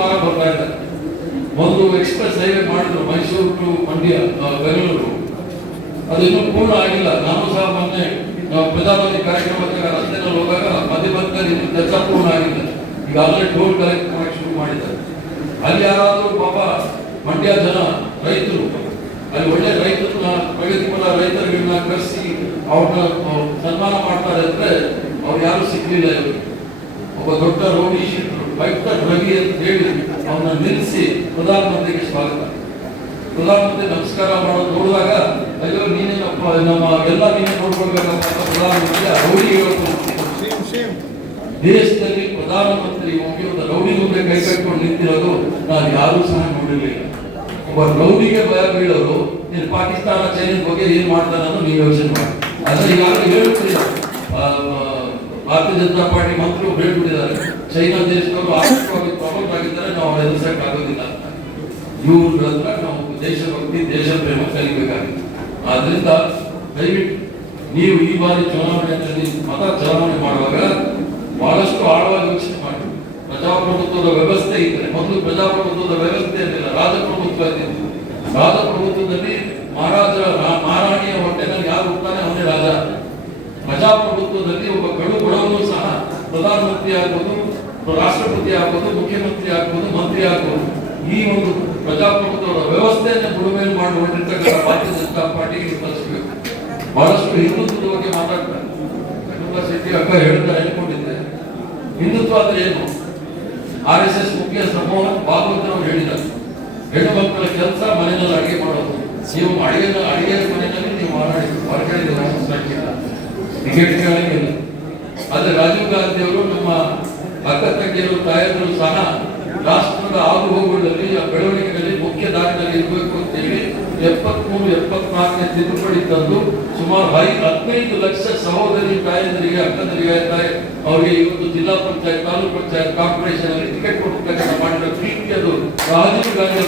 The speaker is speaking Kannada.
ವಾರ ಬರ್ತಾ ಇದ್ದಾರೆ. ಒಂದು ಎಕ್ಸ್ಪ್ರೆಸ್ ಹೈವೇ ಮಾಡಿದ್ರು ಮೈಸೂರು ಟು ಮಂಡ್ಯ ಬೆಂಗಳೂರು, ಅದು ಇನ್ನೂ ಪೂರ್ಣ ಆಗಿಲ್ಲ. ನಾನು ಸಹ ಮೊನ್ನೆ ಪ್ರಧಾನಮಂತ್ರಿ ಕಾರ್ಯಕ್ರಮದಾಗ ರಸ್ತೆನಲ್ಲಿ ಹೋದಾಗ ಮಧ್ಯಮಂತ್ರಿ ಇನ್ನು ಕೆಲಸ ಪೂರ್ಣ ಆಗಿಲ್ಲ. ಈಗಾಗಲೇ ಟೋಲ್ ಕಲೆಕ್ಟ್ ಮಾಡಕ್ಕೆ ಶುರು ಮಾಡಿದ್ದಾರೆ. ಅಲ್ಲಿ ಯಾರಾದರೂ ಪಾಪ ಮಂಡ್ಯ ಜನ ರೈತರು, ಅಲ್ಲಿ ಒಳ್ಳೆ ರೈತರನ್ನ ಪ್ರಗತಿಪರ ರೈತರುಗಳನ್ನ ಕರೆಸಿ ಅವ್ರನ್ನ ಸನ್ಮಾನ ಮಾಡ್ತಾರೆ ಅಂದ್ರೆ ಅವ್ರು ಯಾರು ಸಿಗ್ಲಿಲ್ಲ. ಇವರು ಒಬ್ಬ ದೊಡ್ಡ ರೋಗಿ ವೈಕ್ಟರ್ ರವಿ ಅಂತ ಹೇಳಿ ಅವನ್ನ ನಿಲ್ಲಿಸಿ ಪ್ರಧಾನಮಂತ್ರಿಗೆ ಸ್ವಾಗತ, ಪ್ರಧಾನಮಂತ್ರಿ ನಮಸ್ಕಾರ ಮಾಡೋದು ನೋಡಿದಾಗ ಅಯ್ಯೋ ನೀನೇನಪ್ಪ ನಮ್ಮ ಎಲ್ಲ ನೀನೇ ನೋಡ್ಕೊಳ್ಬೇಕಪ್ಪ ಪ್ರಧಾನಮಂತ್ರಿ ರೌಡಿ ದೇಶದಲ್ಲಿ ಪ್ರಧಾನಮಂತ್ರಿ ಒಂದು ರೌಡಿ ಮುಂದೆ ಕೈ ಕಟ್ಕೊಂಡು ನಿಂತಿರೋದು ನಾವು ಯಾರೂ ಸಹ ನೋಡಿರ್ಲಿಲ್ಲ. ಒಬ್ಬ ರೌಡಿಗೆ ಭಯ ಬೀಳೋರು ನೀನು ಪಾಕಿಸ್ತಾನ ಚೈನಾ ಬಗ್ಗೆ ಏನ್ ಮಾಡ್ತಾನೆ ಅನ್ನೋ ನೀವು ಯೋಚನೆ ಮಾಡಿ. ಆದ್ರೆ ಈಗಾಗಲೇ ಹೇಳ್ಬಿಟ್ಟಿದ್ದಾರೆ, ಭಾರತೀಯ ಜನತಾ ಪಾರ್ಟಿ ಮಂತ್ರಿಗಳು ಹೇಳ್ಬಿಟ್ಟಿದ್ದಾರೆ, ಚೈನಾ ದೇಶದವರು ಆರ್ಥಿಕವಾಗಿ ಪ್ರಾಬ್ಲಮ್ ಆಗಿದ್ದಾರೆ, ನಾವು ಅವ್ರ ಎದುರಿಸಕ್ಕೆ ಆಗೋದಿಲ್ಲ ಅಂತ. ಇವ್ರ ಹತ್ರ ನಾವು ದೇಶಭಕ್ತಿ ದೇಶ ಪ್ರೇಮ ಕಲಿಬೇಕಾಗಿದೆ. ಆದ್ರಿಂದ ದಯವಿಟ್ಟು ನೀವು ಈ ಬಾರಿ ಚುನಾವಣೆಯಲ್ಲಿ ಮತ ಚಲಾವಣೆ ಮಾಡುವಾಗ ಬಹಳಷ್ಟು ಆಳವಾಗಿ ಯೋಚನೆ ಮಾಡಿ. ಪ್ರಜಾಪ್ರಭುತ್ವದ ವ್ಯವಸ್ಥೆ ಇದ್ರೆ, ಮೊದಲು ಪ್ರಜಾಪ್ರಭುತ್ವದ ವ್ಯವಸ್ಥೆ ಇರಲಿಲ್ಲ, ರಾಜಪ್ರಭುತ್ವ ಇದ್ದಿತ್ತು. ರಾಜಪ್ರಭುತ್ವದಲ್ಲಿ ಮಹಾರಾಣಿಯ ಹೊಟ್ಟೆನಲ್ಲಿ ಯಾರು ಹುಡ್ತಾನೆ ಅವನೇ ರಾಜ. ಪ್ರಜಾಪ್ರಭುತ್ವದಲ್ಲಿ ಒಬ್ಬ ಕಡು ಬಡವನು ಸಹ ಪ್ರಧಾನಮಂತ್ರಿ ಆಗ್ಬೋದು, ರಾಷ್ಟ್ರಪತಿ ಆಗ್ಬೋದು, ಮುಖ್ಯಮಂತ್ರಿ ಆಗ್ಬೋದು, ಮಂತ್ರಿ ಆಗ್ಬೋದು. ಈ ಒಂದು ಪ್ರಜಾಪ್ರಭುತ್ವದ ವ್ಯವಸ್ಥೆಯನ್ನು ಬುಡಮೇಲು ಮಾಡಿಕೊಂಡಿರ್ತಕ್ಕಂಥ ಭಾರತೀಯ ಜನತಾ ಪಾರ್ಟಿಗೆ ಕಲಿಸಬೇಕು. ಬಹಳಷ್ಟು ಹಿಂದುತ್ವದ ಬಗ್ಗೆ ಮಾತಾಡ್ತಾರೆ. ಶೆಟ್ಟಿ ಅಕ್ಕ ಹೇಳ್ತಾರೆ, ಹೇಳ್ಕೊಂಡಿದ್ದೆ ಹಿಂದುತ್ವ ಅಂದ್ರೆ ಏನು? RSS ಮುಖ್ಯಸ್ಥ ಮೋಹನ್ ಭಾಗವತ್ ಅವರು ಹೇಳಿದ್ದಾರೆ, ಹೆಣ್ಣು ಮಕ್ಕಳ ಕೆಲಸ ಮನೆಯಲ್ಲಿ ಅಡಿಗೆ ಮಾಡೋದು. ನೀವು ಅಡಿಗೆ ಮನೆಯಲ್ಲಿ ನೀವು ಹೊರಗಡೆ ಟಿಕೆಟ್ ಕೇಳಂಗಿಲ್ಲ. ಆದ್ರೆ ರಾಜೀವ್ ಗಾಂಧಿ ಅವರು ನಮ್ಮ ಅಕ್ಕ ತಂಗಿಯರು ತಾಯಂದಿರು ಸಹ ರಾಷ್ಟ್ರದ ಆಗು ಹೋಗುಗಳಲ್ಲಿ ಬೆಳವಣಿಗೆಗಳಲ್ಲಿ ಮುಖ್ಯ ದಾರಿನಲ್ಲಿ ಇರಬೇಕು ಅಂತ ಹೇಳಿ 73-74ನೇ ತಿದ್ದುಪಡಿ ತಂದು ಸುಮಾರು 15 ಲಕ್ಷ ಸಹೋದರಿ ತಾಯಂದರಿಗೆ ಅಕ್ಕಂದರಿಗೆ ಅವರಿಗೆ ಇವತ್ತು ಜಿಲ್ಲಾ ಪಂಚಾಯತ್, ತಾಲೂಕು ಪಂಚಾಯತ್, ಕಾರ್ಪೊರೇಷನ್ ಅಲ್ಲಿ ಟಿಕೆಟ್ ಕೊಡ್ತಕ್ಕಂಥ ಮಾಡಿರೋ ಪ್ರೀತಿ ಅದು ರಾಜೀವ್ ಗಾಂಧಿ